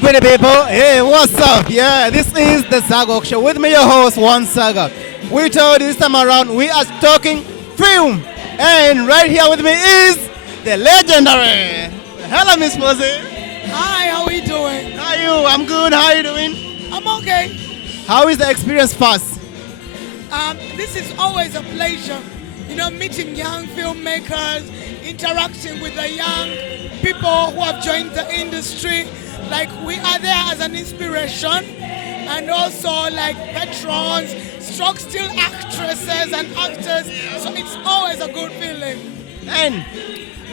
pretty people. Hey, what's up? Yeah, this is the Sagok Show with me, your host, One Saga. We told you this time around we are talking film. And right here with me is the legendary. Hello, Miss Fauziah. Hi, how are you doing? How are you? I'm good. How are you doing? I'm okay. How is the experience first? This is always a pleasure, meeting young filmmakers, interacting with the young people who have joined the industry. Like, we are there as an inspiration, and also like patrons, stroke still actresses and actors. So it's always a good feeling. And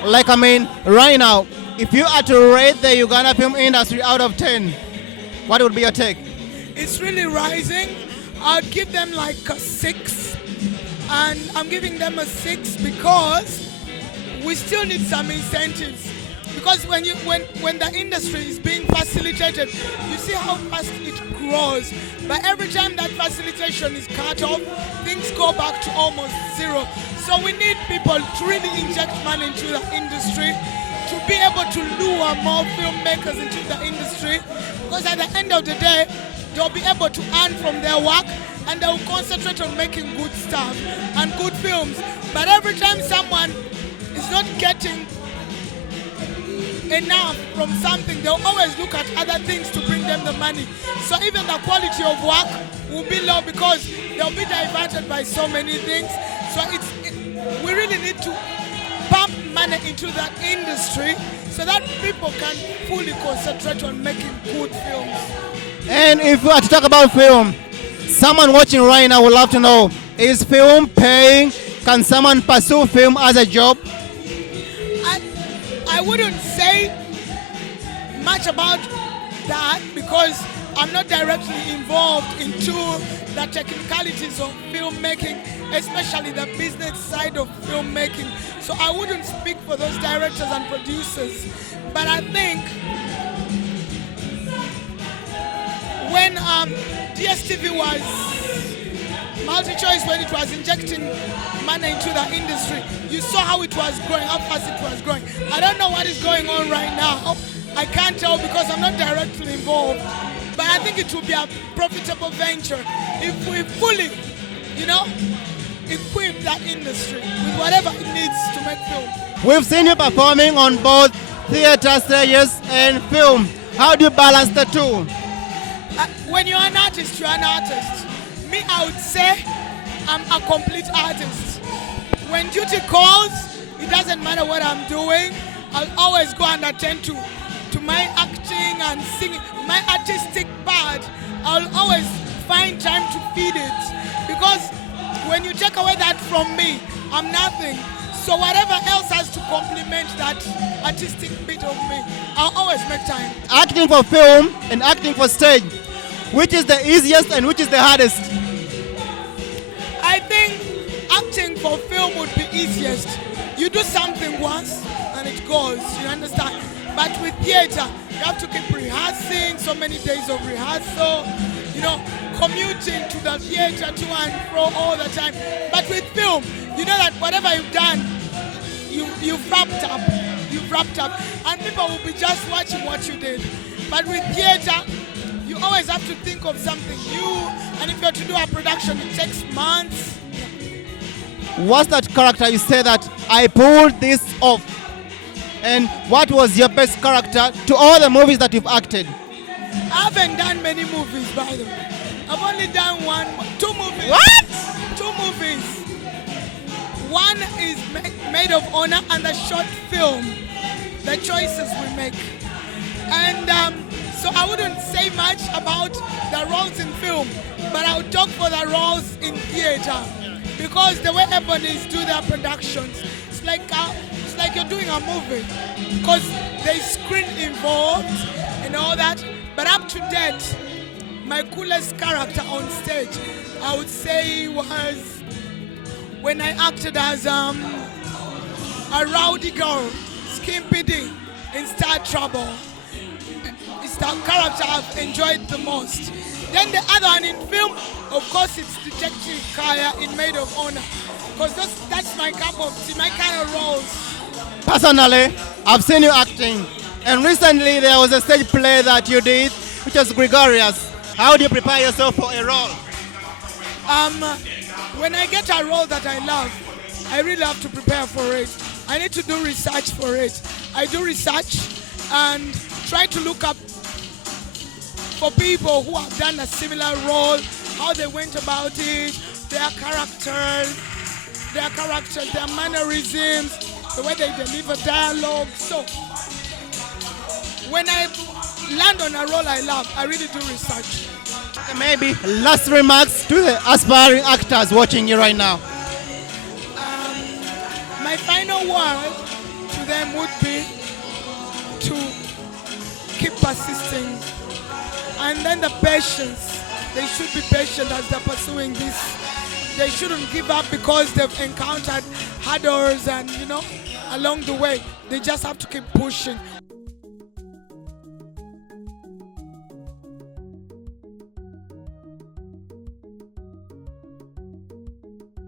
right now, if you are to rate the Uganda film industry out of 10, what would be your take? It's really rising. I'd give them like a 6, and I'm giving them a 6 because we still need some incentives. Because when the industry is being facilitated, you see how fast it grows. But every time that facilitation is cut off, things go back to almost zero. So we need people to really inject money into the industry, to be able to lure more filmmakers into the industry. Because at the end of the day, they'll be able to earn from their work, and they'll concentrate on making good stuff and good films. But every time someone is not getting enough from something, they'll always look at other things to bring them the money. So even the quality of work will be low because they'll be diverted by so many things. So we really need to pump money into that industry so that people can fully concentrate on making good films. And if we are to talk about film, someone watching right now would love to know, is film paying? Can someone pursue film as a job? I wouldn't say much about that because I'm not directly involved into the technicalities of filmmaking, especially the business side of filmmaking. So I wouldn't speak for those directors and producers. But I think when DSTV was multi-choice, when it was injecting money into the industry, you saw how it was growing, how fast it was growing. I don't know what is going on right now. I can't tell because I'm not directly involved. But I think it will be a profitable venture if we fully, equip that industry with whatever it needs to make film. We've seen you performing on both theater stages and film. How do you balance the two? When you're an artist, you're an artist. Me, I would say I'm a complete artist. When duty calls, it doesn't matter what I'm doing. I'll always go and attend to my acting and singing. My artistic part, I'll always find time to feed it. Because when you take away that from me, I'm nothing. So whatever else has to complement that artistic bit of me, I'll always make time. Acting for film and acting for stage, which is the easiest and which is the hardest? I think acting for film would be easiest. You do something once and it goes, you understand? But with theater, you have to keep rehearsing, so many days of rehearsal, commuting to the theater to and fro all the time. But with film, you know that whatever you've done, you've wrapped up. You've wrapped up. And people will be just watching what you did. But with theater, you always have to think of something new, and if you're to do a production, it takes months. What's that character you say that I pulled this off? And what was your best character to all the movies that you've acted? I haven't done many movies, by the way. I've only done 2 movies. What? 2 movies. One is Made of Honor and the short film, The Choices We Make. And so I wouldn't say much about the roles in film, but I would talk for the roles in theater. Because the way Ebonies do their productions, it's like you're doing a movie. Because there's screen involved and all that. But up to date, my coolest character on stage, I would say, was when I acted as a rowdy girl, Skimpy D, in Star Trouble. It's the character I've enjoyed the most. Then the other one in film, of course, it's Detective Kaya in Made of Honor. Because that's my cup of tea, my kind of roles. Personally, I've seen you acting, And recently there was a stage play that you did, which was Gregorius. How do you prepare yourself for a role? When I get a role that I love, I really have to prepare for it. I need to do research for it. I do research and try to look up for people who have done a similar role, how they went about it, their characters, their mannerisms, the way they deliver dialogue. So when I land on a role I love, I really do research. And maybe last remarks to the aspiring actors watching you right now. My final word to them would be to keep persisting. And then the patience. They should be patient as they're pursuing this. They shouldn't give up because they've encountered hurdles and, along the way. They just have to keep pushing.